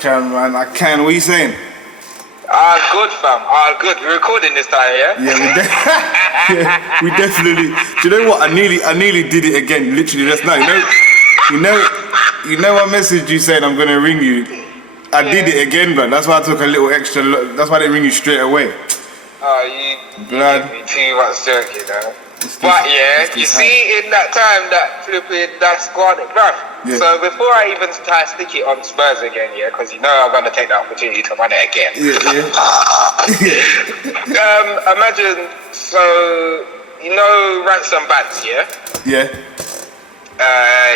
Can, man, I can. What are you saying? Good, fam. Good. We're recording this time, yeah? Yeah, we definitely. Do you know what? I nearly did it again. Literally just now. You know. I messaged you saying I'm gonna ring you. I did it again, bro. That's why I took a little extra. That's why I didn't ring you straight away. You give me too much jerk, you know. But yeah, you high. see, in that time, that's gone, bro. Yeah. So before I even try to stick it on Spurs again, yeah, because you know I'm gonna take the opportunity to run it again. Yeah. Imagine, so you know Ransom Banks, yeah? Yeah.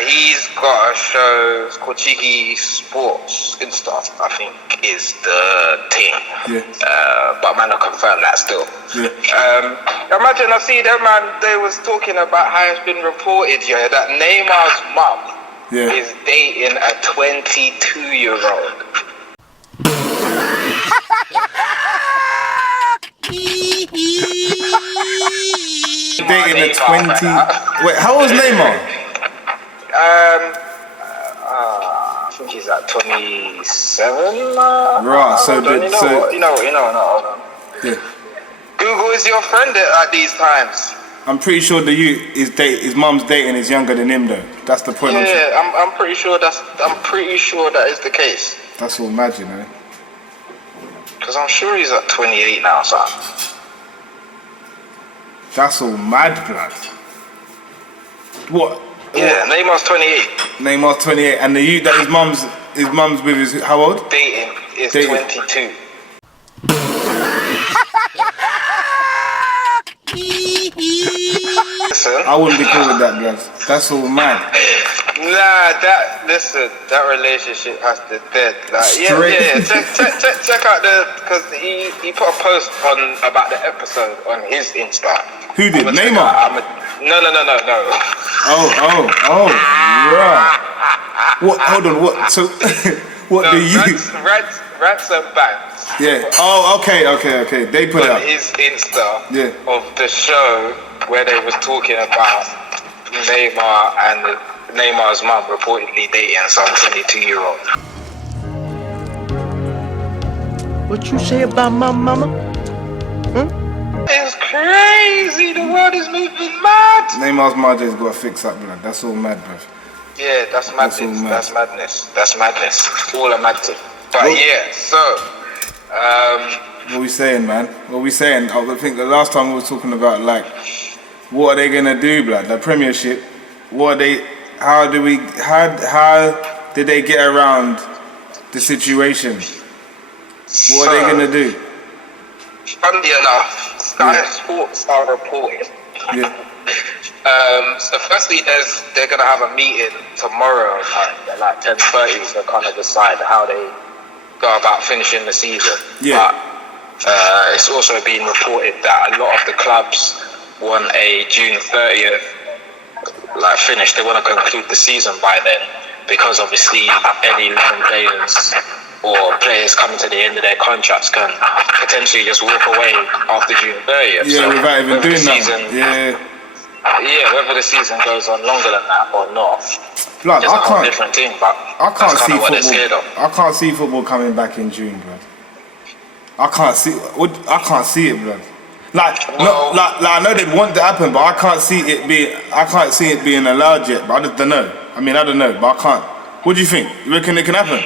He's got a show. It's called Cheeky Sports Insta, I think is the thing. Yeah. But man, I confirm that still. Yeah. Imagine I see them, man. They was talking about how it's been reported, yeah, that Neymar's mum is dating a 22-year-old. Dating a 20. Wait, how old is Neymar? I think he's at 27. Right, so you know, hold on. Yeah. Google is your friend at these times. I'm pretty sure his mum's dating is younger than him though. That's the point. Yeah, I'm pretty sure that is the case. That's all mad, you know. Because I'm sure he's at 28 now, so. That's all mad, blood. What? Yeah, Neymar's 28. Neymar's 28, and the youth that his mum's with is how old? Dating is 22. Listen, I wouldn't be cool with that, blood. That's all mad. Nah, that relationship has to dead. Like, yeah. Check out because he put a post on about the episode on his Insta. Who did? Neymar? No. Oh, right. What? Hold on. What? So, what do you? Ransom Banks. Yeah. Oh, okay. They put it up. His Insta. Yeah. Of the show where they was talking about Neymar and Neymar's mum reportedly dating some 22-year-old. What you say about my mama? It's crazy. The world is moving mad. Neymar's Marj's got to fix up, blood. That's all mad, bro. Yeah, that's madness. That's madness. All a mad thing. But yeah, so what we saying, man? What we saying? I think the last time we were talking about like, what are they gonna do, blood? The Premiership. What are they? How did they get around the situation? What are they gonna do? Funny enough, Sky Sports are reporting. Yeah. So firstly, they're gonna have a meeting tomorrow at like 10:30 to kind of decide how they go about finishing the season. Yeah. But it's also been reported that a lot of the clubs want a June 30th finish. They want to conclude the season by then, because obviously any loan players or players coming to the end of their contracts can potentially just walk away after June 30th. Yeah, so without even doing that. Yeah, whether the season goes on longer than that or not, blood, it's a whole different thing. But I can't see football. I can't see football coming back in June, blood. I can't see it, blood. I know they'd want to happen, but I can't see it being allowed yet. But I just don't know. I don't know, but I can't. What do you think? You reckon it can happen?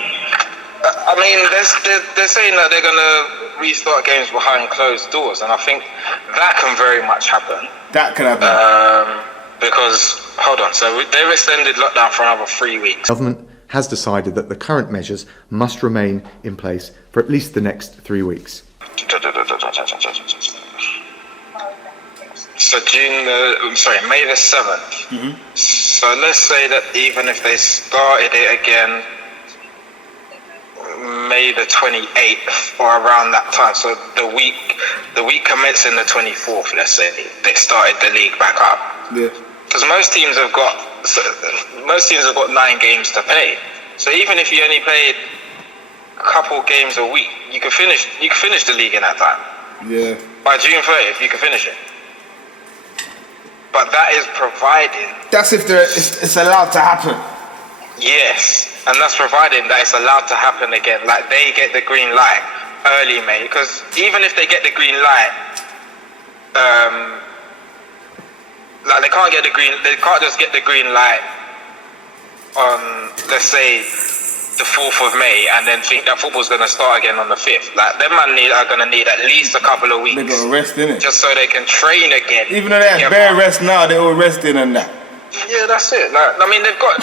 I mean, they're saying that they're gonna restart games behind closed doors, and I think that can very much happen. That can happen. Because hold on, so they've extended lockdown for another 3 weeks. Government has decided that the current measures must remain in place for at least the next 3 weeks. So May the 7th. Mm-hmm. So let's say that even if they started it again May the 28th or around that time, so the week commencing the 24th, let's say they started the league back up. Yeah. Because most teams have got 9 games to play. So even if you only played a couple games a week, you can finish the league in that time. Yeah. By June 30th, you can finish it. But that is provided. That's if it's allowed to happen. Yes. And that's providing that it's allowed to happen again. Like, they get the green light early May. Because even if they get the green light, like, they can't just get the green light on, let's say, the 4th of May and then think that football's going to start again on the 5th. Like, them man are going to need at least a couple of weeks. They got to rest, innit? Just so they can train again. Even though they have bare rest now, they're all resting and that. Yeah, that's it. Like, I mean, they've got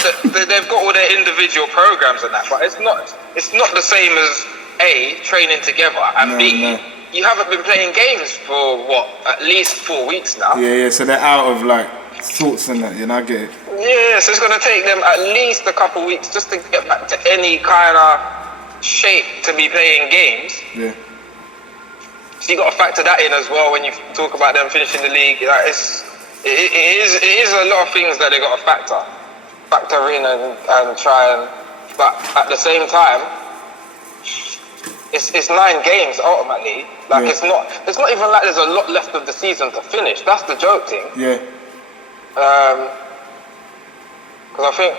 all their individual programs and that, but it's not the same as A, training together, and B, you haven't been playing games for what, at least 4 weeks now. Yeah, so they're out of like sorts and that, I get it. Yeah, so it's going to take them at least a couple weeks just to get back to any kind of shape to be playing games. Yeah. So you got to factor that in as well when you talk about them finishing the league. Like, it is a lot of things that they got to factor in and try and. But at the same time, it's 9 games ultimately. Like, it's not even like there's a lot left of the season to finish. That's the joke thing. Yeah. Because I think,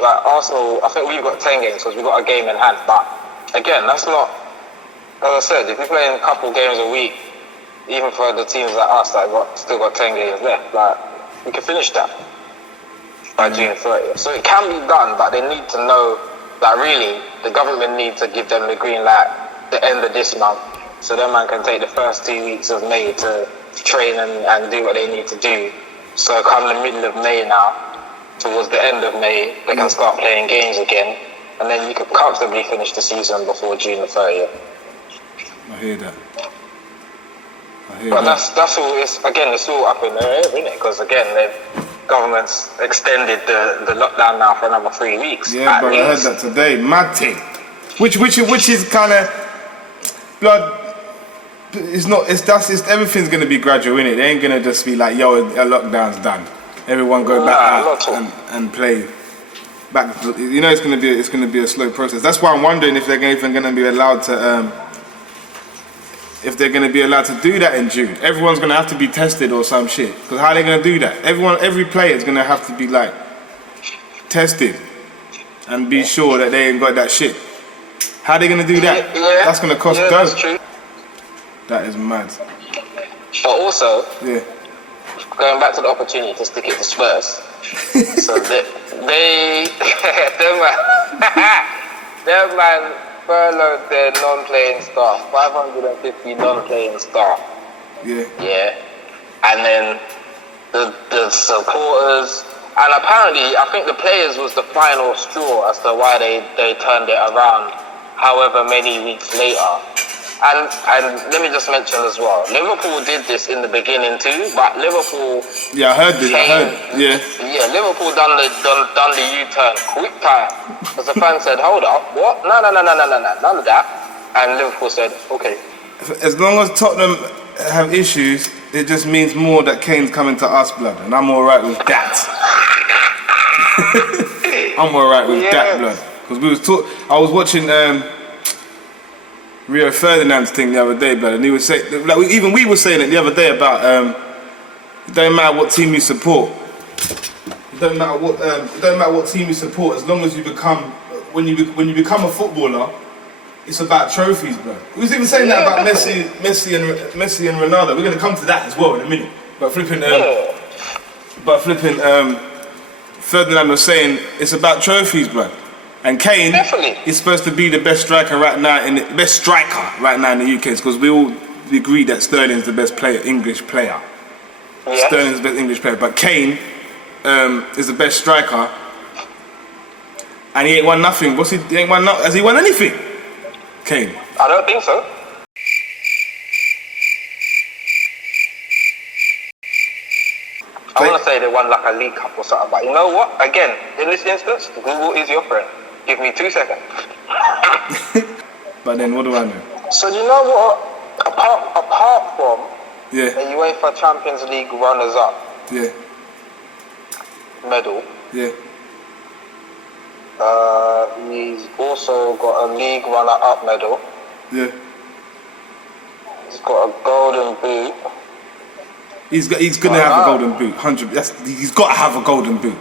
like Arsenal, I think we've got 10 games because we've got a game in hand. But again, that's not, as I said, if you're playing a couple games a week, even for the teams like us that still got 10 games left, like, we can finish that by June 30th. So it can be done, but they need to know that really the government need to give them the green light at the end of this month, so then man can take the first 2 weeks of May to train and do what they need to do. So come the middle of May now, towards the end of May, they can start playing games again, and then you could comfortably finish the season before June the 30th. I hear that. But that's all. It's all up in the air, isn't it? Because again, the government's extended the lockdown now for another 3 weeks. Yeah, bro, I heard that today. Mad thing. Which is kind of blood. It's not. It's everything's gonna be gradual, innit? They ain't gonna just be like, yo, a lockdown's done. Everyone go back out and play. Back. It's gonna be a slow process. That's why I'm wondering if they're even gonna be allowed to. If they're going to be allowed to do that in June. Everyone's going to have to be tested or some shit. Because how are they going to do that? Every player is going to have to be like tested and be sure that they ain't got that shit. How are they going to do that? Yeah, that's going to cost dough. That's true. That is mad. But also, going back to the opportunity to stick it to Spurs. So them man furloughed their non-playing staff, 550 non-playing staff. Yeah. And then the supporters, and apparently I think the players was the final straw as to why they turned it around however many weeks later. And let me just mention as well, Liverpool did this in the beginning too, but Liverpool... Yeah, I heard this, yeah. Yeah, Liverpool done the U-turn quick time. Because the fans said, hold up, what? No, none of that. And Liverpool said, okay. As long as Tottenham have issues, it just means more that Kane's coming to us, blood. And I'm alright with that. I'm alright with that, blood. Because I was watching... Rio Ferdinand's thing the other day, blood, and he was saying, like, even we were saying it the other day about it don't matter what team you support. It don't matter what team you support, as long as you become when you become a footballer, it's about trophies, bro. We was even saying that about Messi and Ronaldo. We're gonna come to that as well in a minute. But flipping Ferdinand was saying it's about trophies, bro. And Kane is supposed to be the best striker right now in the UK, because we all agree that Sterling's the best English player. Yeah. Sterling's the best English player, but Kane is the best striker, and he ain't won nothing. Has he won anything? Kane? I don't think so. I want to say they won like a League Cup or something, but you know what? Again, in this instance, Google is your friend. Give me 2 seconds. But then what do I know? So do you know what? Apart from the UEFA Champions League runners-up medal, he's also got a league runner-up medal. Yeah. He's got a golden boot. He's gonna have a golden boot. 100. He's got to have a golden boot.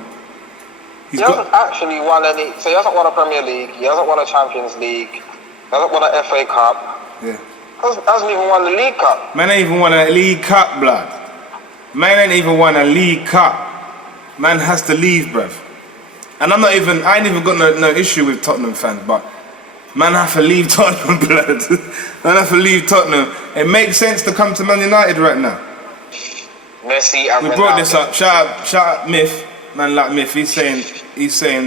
He hasn't actually won any. So he hasn't won a Premier League. He hasn't won a Champions League. He hasn't won an FA Cup. Yeah. Hasn't even won the League Cup. Man ain't even won a League Cup, blood. Man ain't even won a League Cup. Man has to leave, bruv. And I ain't even got no issue with Tottenham fans, but man have to leave Tottenham, blood. Man have to leave Tottenham. It makes sense to come to Man United right now. Messi and we brought this up. Shout out Myth. Man like Myth. He's saying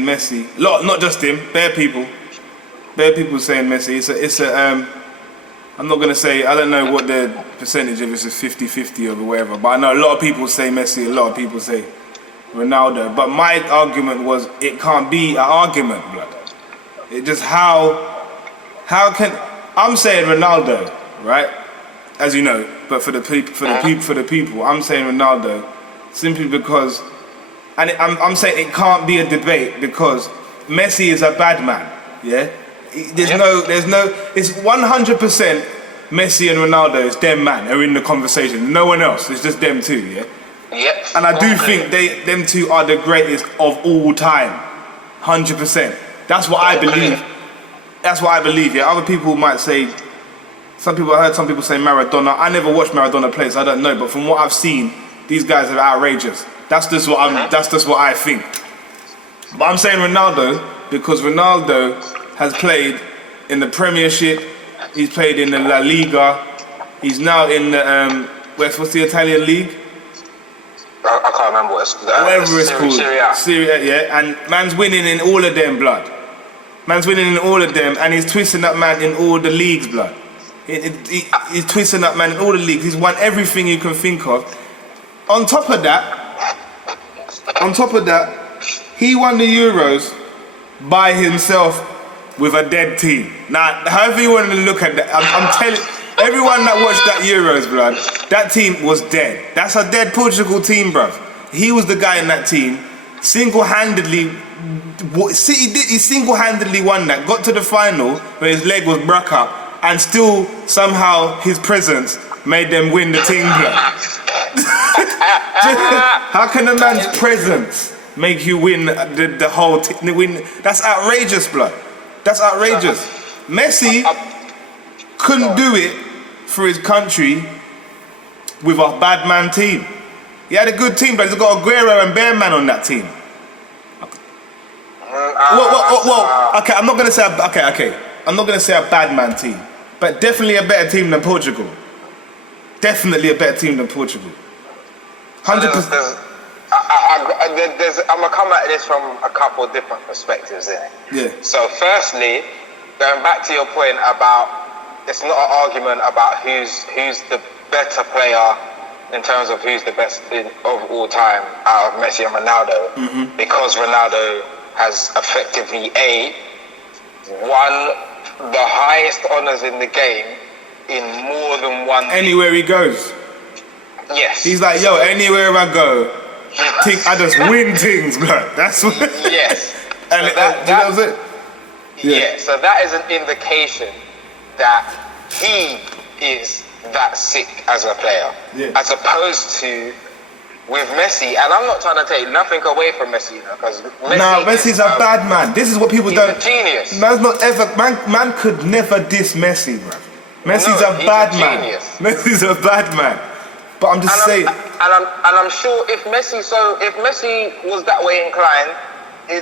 Messi. Not just him. Bare people saying Messi. It's a I'm not gonna say, I don't know what the percentage of it's 50-50 or whatever, but I know a lot of people say Messi, a lot of people say Ronaldo. But my argument was, it can't be an argument, blood. It just how can I'm saying Ronaldo, right? As you know, but for the people, I'm saying Ronaldo simply because, and I'm saying it can't be a debate because Messi is a bad man, yeah. There's no, it's 100% Messi and Ronaldo is them man are in the conversation. No one else, it's just them two, yeah? Yep. And I do think them two are the greatest of all time. 100%. That's what I believe. That's what I believe, yeah? Other people might say, I heard some people say Maradona. I never watched Maradona play, so I don't know. But from what I've seen, these guys are outrageous. That's just what I think. But I'm saying Ronaldo because Ronaldo has played in the Premiership, he's played in the La Liga, he's now in the what's the Italian league? I can't remember what it's whatever it's called. Serie A, yeah. And man's winning in all of them, blood. Man's winning in all of them, and he's twisting up man in all the leagues, blood. He's twisting up man in all the leagues. He's won everything you can think of. On top of that, he won the Euros by himself with a dead team. Now, however you want to look at that, I'm telling everyone that watched that Euros, blood, that team was dead. That's a dead Portugal team, bruv. He was the guy in that team, single-handedly. He single-handedly won that. Got to the final where his leg was broke up, and still somehow his presence made them win the team, blood. How can a man's presence make you win the whole win? That's outrageous, blood. That's outrageous. Messi couldn't do it for his country with a bad man team. He had a good team, but he's got Aguero and Bearman on that team. Okay, I'm not gonna say I'm not gonna say a bad man team, but definitely a better team than Portugal. Definitely a better team than Portugal. 100%. I'm gonna come at this from a couple of different perspectives here. Yeah. So firstly, going back to your point about it's not an argument about who's the better player in terms of who's the best of all time out of Messi and Ronaldo, because Ronaldo has effectively won the highest honours in the game in more than one. Anywhere he goes. Yes. He's like, yo, anywhere I go, I just win things, bro. That's what. Yes. And so that was it. Yeah. So that is an indication that he is that sick as a player, as opposed to with Messi. And I'm not trying to take nothing away from Messi, because Messi's a bad man. This is what people don't. He's a genius. Man's not ever. Man could never diss Messi, bro. Messi's a bad man. Messi's a bad man. But I'm just saying. I'm sure if Messi was that way inclined,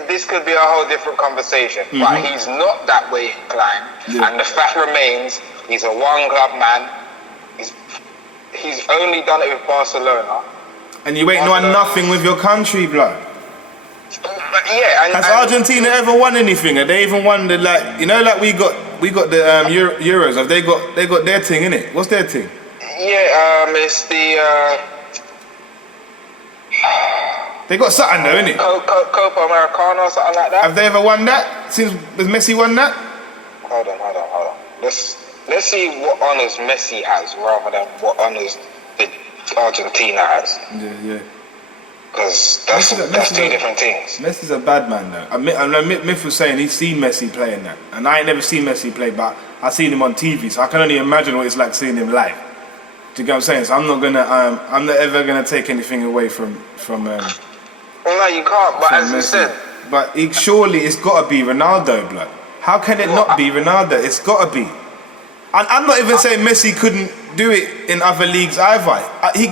this could be a whole different conversation. But he's not that way inclined, and the fact remains, he's a one-club man. He's only done it with Barcelona. And you ain't won nothing with your country, blood. But has Argentina ever won anything? Have they even won the we got the Euros? Have they got their thing in it? What's their thing? It's the. They got something though, innit? Copa Americana or something like that. Have they ever won that? Has Messi won that? Hold on. Let's see what honours Messi has rather than what honours the Argentina has. Yeah. Because that's two different things. Messi's a bad man though. I know Myth was saying he's seen Messi playing that, and I ain't never seen Messi play, but I've seen him on TV, so I can only imagine what it's like seeing him live. Do you get what I'm saying? So I'm not ever gonna take anything away from. Well, no, you can't. But as you said, but surely it's got to be Ronaldo, blood. How can it not be Ronaldo? It's got to be. And I'm not even saying Messi couldn't do it in other leagues either. He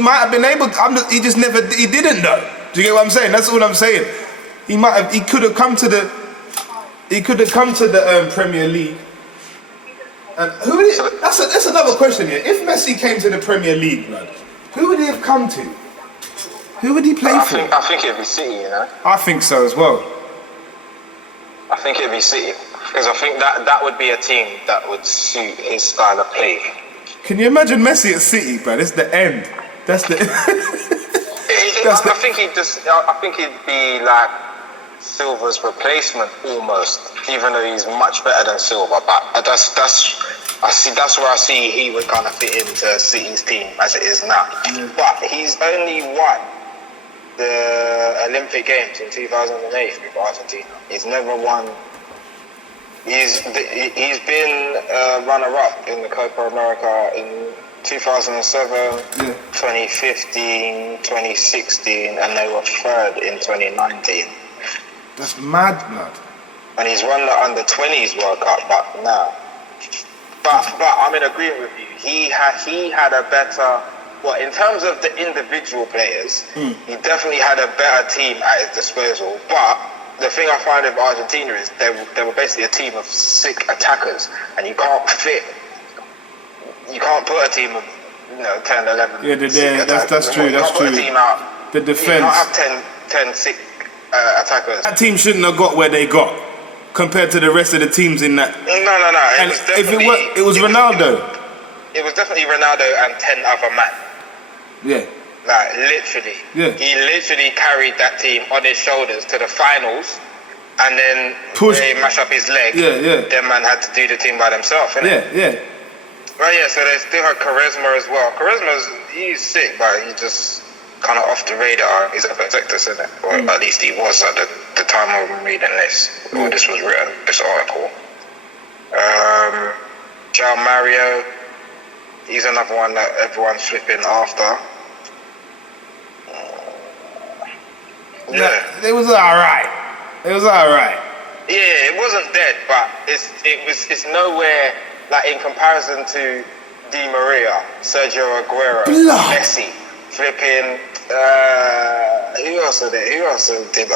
might have been able to, he didn't though. Do you get what I'm saying? That's all I'm saying. He could have come to the Premier League. And who would he, that's another question here. If Messi came to the Premier League, blood, who would he have come to? Who would he play for? I think it'd be City, you know. I think so as well. I think it'd be City because I think that would be a team that would suit his style of play. Can you imagine Messi at City, bro? It's the end. That's the. I think he'd be like Silva's replacement almost, even though he's much better than Silva. But that's where I see he would kind of fit into City's team as it is now. Yeah. But he's only won the Olympic Games in 2008 with Argentina. He's never won. He's been runner-up in the Copa America in 2007, 2015, 2016, and they were third in 2019. That's mad, blood. And he's won the Under-20s World Cup, but I'm in agreement with you. He had a better. Well, in terms of the individual players, he definitely had a better team at his disposal. But the thing I find with Argentina is they were basically a team of sick attackers, and you can't put a team of 10, 11. Yeah, that's true. That's true. Put a team out. The defense. You can't have 10 sick attackers. That team shouldn't have got where they got compared to the rest of the teams in that. No. And it was Ronaldo. It was definitely Ronaldo and 10 other men. Yeah. Like, literally. Yeah. He literally carried that team on his shoulders to the finals, and then they mash up his leg. Yeah. Them man had to do the team by themselves, innit? Yeah. Right, yeah, so they still had Charisma as well. He's sick, but he's just kind of off the radar. He's a protectus, isn't it? Or at least he was at the time of reading this. Or this was written, this article. João Mario, he's another one that everyone's flipping after. Yeah. It was alright. Yeah, it wasn't dead, but it's nowhere like in comparison to Di Maria, Sergio Aguero, Messi, flipping. Who else did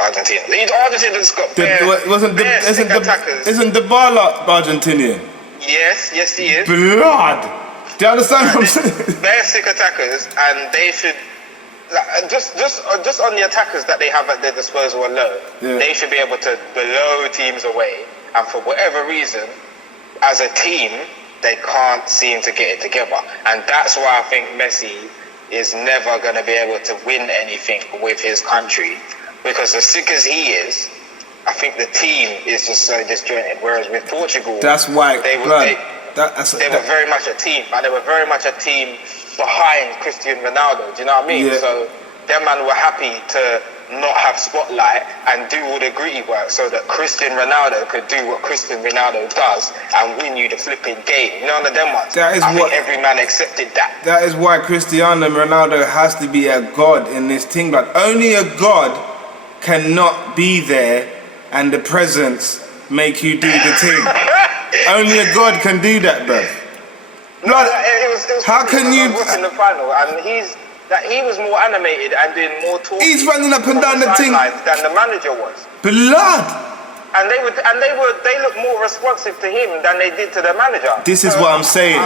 Argentina? Argentina's got Isn't Dybala Argentinian? Yes, he is. Blood. Do you understand what I'm saying? They're sick attackers, and they should. Like, just on the attackers that they have at their disposal alone, they should be able to blow teams away. And for whatever reason, as a team, they can't seem to get it together. And that's why I think Messi is never going to be able to win anything with his country, because as sick as he is, I think the team is just so disjointed. Whereas with Portugal, that's why they were very much a team, but they were very much a team behind Cristiano Ronaldo. Do you know what I mean? Yeah. So them man were happy to not have spotlight and do all the gritty work so that Cristiano Ronaldo could do what Cristiano Ronaldo does and win you the flipping game. You know, one of them ones. I think every man accepted that. That is why Cristiano Ronaldo has to be a god in this thing. But only a god cannot be there and the presence make you do the thing. Only a god can do that, bro. Blood, it was how can you? I was watching the final, and he was more animated and doing more talking. He's running up and down the thing than the manager was. Blood. And they looked more responsive to him than they did to the manager. This is what I'm saying.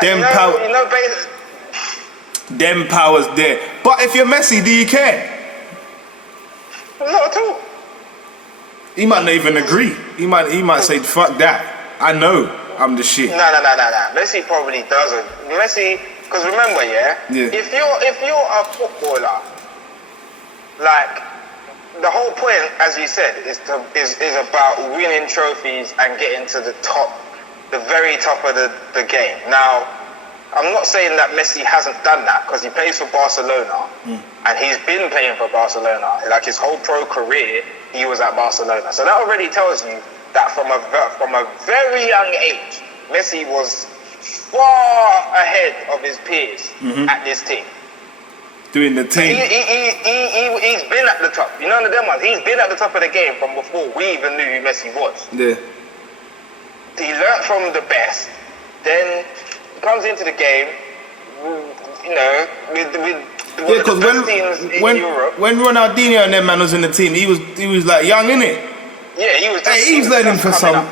Them powers there. But if you're Messi, do you care? Not at all. He might not even agree. He might say, fuck that. I know I'm the shit. No. Messi probably doesn't. Because remember, if you're a footballer, like, the whole point, as you said, is about winning trophies and getting to the very top of the game. Now, I'm not saying that Messi hasn't done that, because he plays for Barcelona, and he's been playing for Barcelona. Like, his whole pro career, he was at Barcelona. So that already tells you that from a very young age, Messi was far ahead of his peers at this team. doing the thing. He's been at the top. You know them ones. He's been at the top of the game from before we even knew who Messi was. Yeah. He learnt from the best. Then comes into the game. You know, with Yeah, because when Ronaldinho and them man was in the team, he was like young, innit? Yeah, he was. He was learning for some.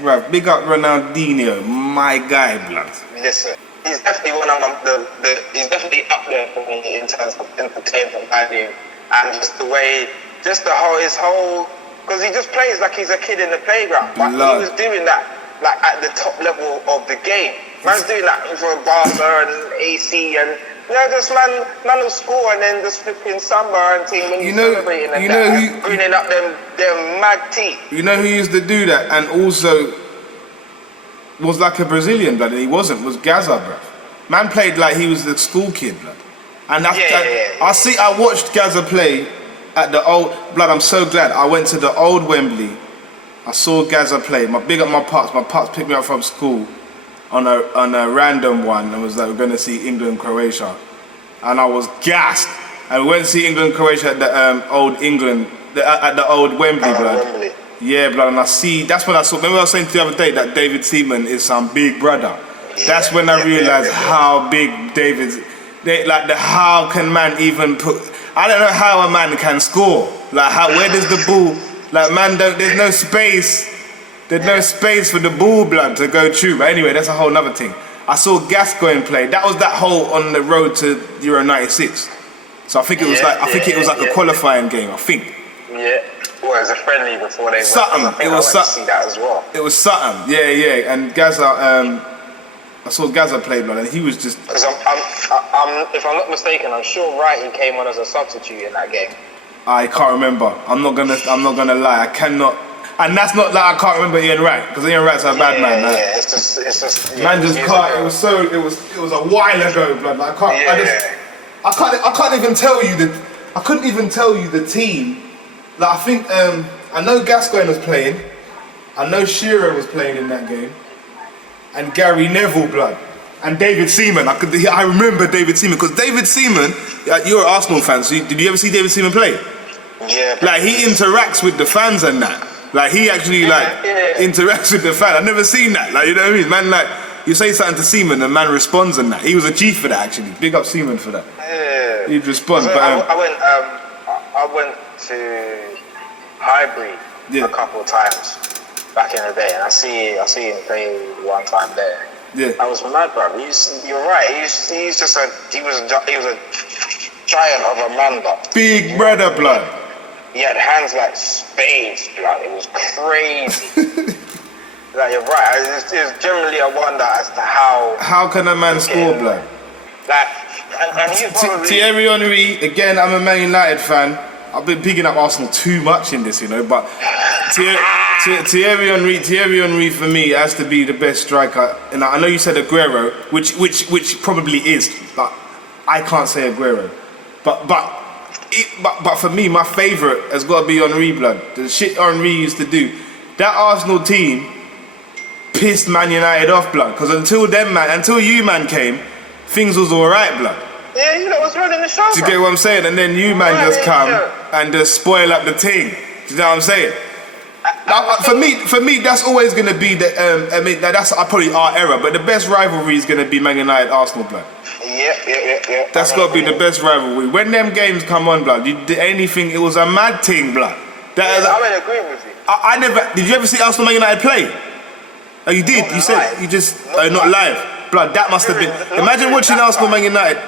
Right, big up Ronaldinho, my guy, blood. Listen, he's definitely one of he's definitely up there for me in terms of entertainment value and just the way, his whole, because he just plays like he's a kid in the playground. But he was doing that like at the top level of the game. Man's doing that for Barca and AC and. Just man will score and then just flipping samba and thing when he's celebrating and bringing up them mad teeth. You know who used to do that and also was like a Brazilian blood and he wasn't, was Gaza, bro. Man played like he was the school kid, blood. And I watched Gaza play at the old, blood, I'm so glad. I went to the old Wembley, I saw Gaza play, big up my pops picked me up from school. On a random one and was like, we're going to see England-Croatia. And I was gassed. And we went to see England-Croatia at the old England, at the old Wembley, blood. Wembley. Yeah, blood, and that's when I saw, remember I was saying to you the other day that David Seaman is some big brother. That's when I realised how big how can man even put, I don't know how a man can score. Like, where does the ball, like man there's no space. There's no space for the ball, blood, to go through. But anyway, that's a whole nother thing. I saw Gascoigne play. That was that hole on the road to Euro '96. So I think it was like a qualifying game. I think. Yeah. Well, it was a friendly before they something. Went. I went to see that as well. It was something. Yeah. And Gaza. I saw Gaza play, blood, and he was just. Because if I'm not mistaken, I'm sure Wright came on as a substitute in that game. I can't remember. I'm not gonna lie. I cannot. And that's not like I can't remember Ian Wright, because Ian Wright's a bad man. Yeah, it's just. Man just can't. It was a while ago, blood. Like, I can't even tell you I couldn't even tell you the team. Like I think I know Gascoigne was playing. I know Shearer was playing in that game, and Gary Neville, blood, and David Seaman. I remember David Seaman because David Seaman. You're an Arsenal fan, so did you ever see David Seaman play? Yeah. Like he interacts with the fans and that. Like he actually interacts with the fan. I've never seen that. Like, you know what I mean? Man, like you say something to Seaman and man responds and that. He was a G for that actually. Big up Seaman for that. Yeah. He'd respond. So but I went to Highbury a couple of times back in the day, and I see him play one time there. Yeah. I was mad, bro. You're right. He was a giant of a man, but big brother, blood. He had hands like spades, blood. It was crazy. Like, you're right. It's generally a wonder as to how can a man score, blood? Like, and he's probably Thierry Henry. Again, I'm a Man United fan. I've been picking up Arsenal too much in this, you know. But Thierry Henry for me has to be the best striker. And I know you said Aguero, which probably is, but I can't say Aguero. But for me, my favourite has got to be Henry, blood. The shit Henry used to do. That Arsenal team pissed Man United off, blood. Because until you man came, things was alright, blood. Yeah, you know what's running the show. Do you get what I'm saying? And then you man just come and just spoil up the thing. Do you know what I'm saying? For me, that's always going to be the. I mean, that's probably our era. But the best rivalry is going to be Man United Arsenal, blood. Yeah. That's got to be the best rivalry. When them games come on, blood, you did anything. It was a mad thing, blood. I would agree with you. I never. Did you ever see Arsenal Man United play? Oh, you did. You said you just not live, blood. That must have been. Imagine watching Arsenal Man United.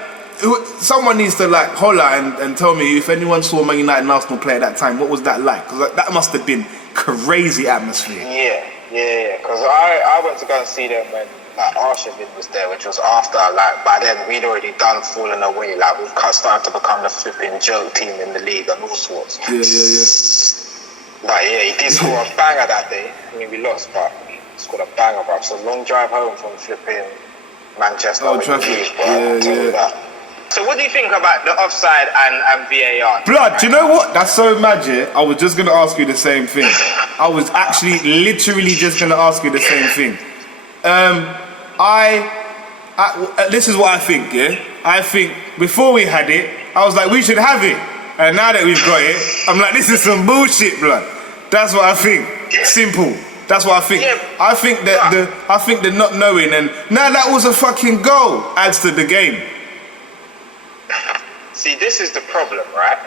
Someone needs to like holler and tell me if anyone saw Man United and Arsenal play at that time. What was that like? Because that must have been crazy atmosphere. Yeah. Because I went to go and see them when like Arshavin was there, which was after like by then we'd already done falling away. Like we've started to become the flipping joke team in the league and all sorts. Yeah. But yeah, he did score a banger that day. I mean, we lost, but he scored a banger, bro. So long drive home from flipping Manchester. Oh, traffic. Yeah. So what do you think about the offside and VAR? Blood, do you know what? That's so magic. I was just going to ask you the same thing. I was actually literally just going to ask you the same thing. This is what I think, yeah? I think before we had it, I was like, we should have it. And now that we've got it, I'm like, this is some bullshit, blood. That's what I think. Simple. That's what I think. Yeah. I think that the not knowing, and now that was a fucking goal, adds to the game. See, this is the problem, right?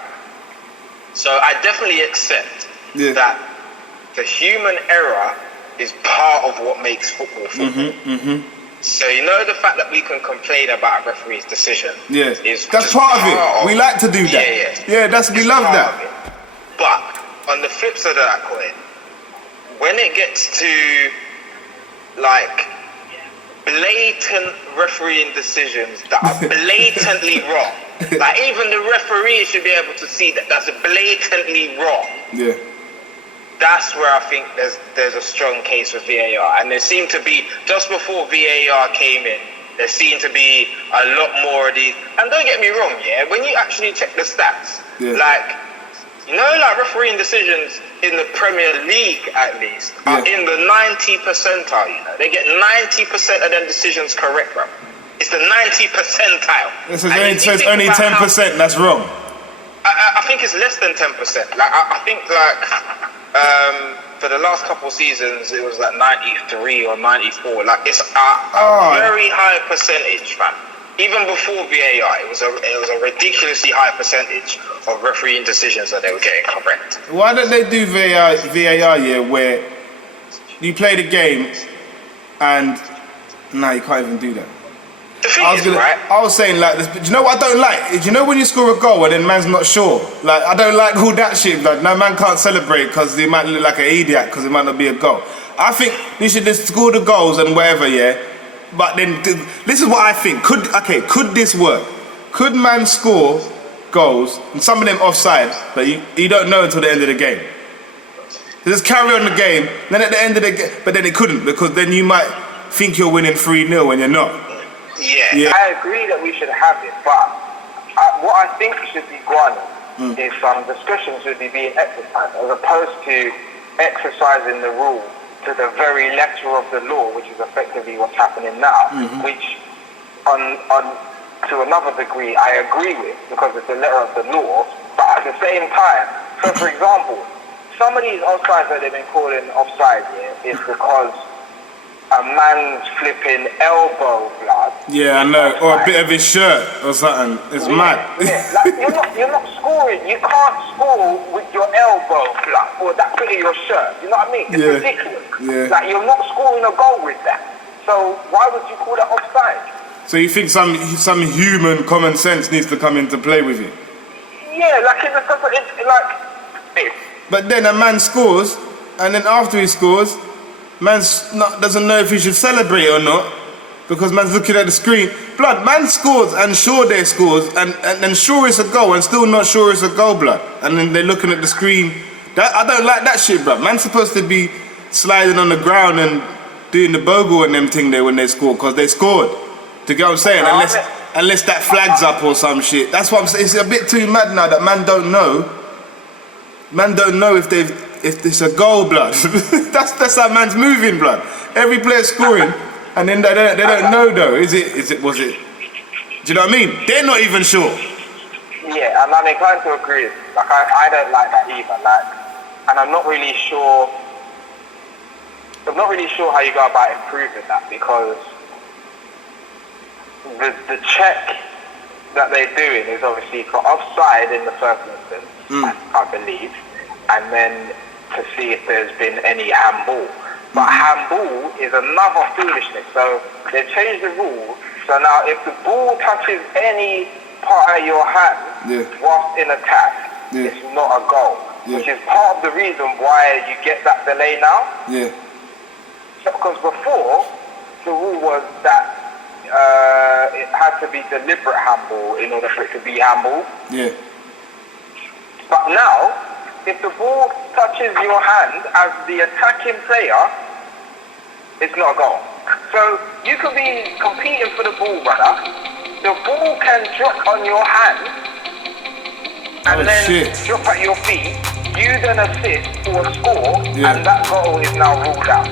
So I definitely accept that the human error is part of what makes football football. So you know the fact that we can complain about a referee's decision. Yeah, is that's part of it. We like to do that. Yeah, we love that. But on the flip side of that coin, when it gets to like blatant refereeing decisions that are blatantly wrong, like even the referee should be able to see that that's blatantly wrong. Yeah. That's where I think there's a strong case for VAR, and there seemed to be, just before VAR came in, there seemed to be a lot more of these. And don't get me wrong, when you actually check the stats, like, you know, like refereeing decisions in the Premier League at least are in the 90 percentile. You know, they get 90% of them decisions correct, bro. It's the 90 percentile. This is only 10%. That's wrong. I think it's less than 10%. Like I think like. For the last couple of seasons, it was like 93 or 94. Like it's a very high percentage, man. Even before VAR, it was a ridiculously high percentage of refereeing decisions that they were getting correct. Why don't they do VAR where you play the game and you can't even do that? The thing I was saying like this, but do you know what I don't like? Do you know when you score a goal and then man's not sure? Like, I don't like all that shit. Like, no man can't celebrate because they might look like an idiot because it might not be a goal. I think they should just score the goals and whatever, But then, this is what I think. Could this work? Could man score goals and some of them offside, but you don't know until the end of the game? Just carry on the game, then at the end of the game, but then it couldn't, because then you might think you're winning 3-0 when you're not. Yeah, I agree that we should have it, but what I think should be gone is some discussion should be being exercised, as opposed to exercising the rule to the very letter of the law, which is effectively what's happening now, which to another degree I agree with, because it's the letter of the law, but at the same time, so for example, some of these offsides that they've been calling offside is because a man's flipping elbow blood. Yeah, I know. Or a bit of his shirt or something. It's mad. Like you're not scoring. You can't score with your elbow blood or that bit of your shirt. You know what I mean? It's ridiculous. Yeah. Like you're not scoring a goal with that. So why would you call that offside? So you think some human common sense needs to come into play with it? Yeah, like it's like. But then a man scores, and then after he scores, doesn't know if he should celebrate or not, because man's looking at the screen. Blood, man scores and sure they scores and sure it's a goal and still not sure it's a goal, blood. And then they're looking at the screen. I don't like that shit, blood. Man's supposed to be sliding on the ground and doing the bogle and them thing there when they score, because they scored. Do you get what I'm saying? Unless that flag's up or some shit. That's what I'm saying. It's a bit too mad now that man don't know. Man don't know if it's a goal, blood. that's how man's moving, blood. Every player's scoring, and then they don't know though. Was it? Do you know what I mean? They're not even sure. Yeah, and I'm inclined to agree. Like I don't like that either. Like, and I'm not really sure how you go about improving that, because the check that they're doing is obviously for offside in the first instance, I believe, and then to see if there's been any handball. But handball is another foolishness. So they've changed the rule. So now if the ball touches any part of your hand whilst in attack, it's not a goal. Which is part of the reason why you get that delay now. Yeah. So, because before, the rule was that it had to be deliberate handball in order for it to be handball. Yeah. But now, if the ball touches your hand as the attacking player, it's not a goal. So you could be competing for the ball, brother. The ball can drop on your hand and drop at your feet. You then assist or score, and that goal is now ruled out.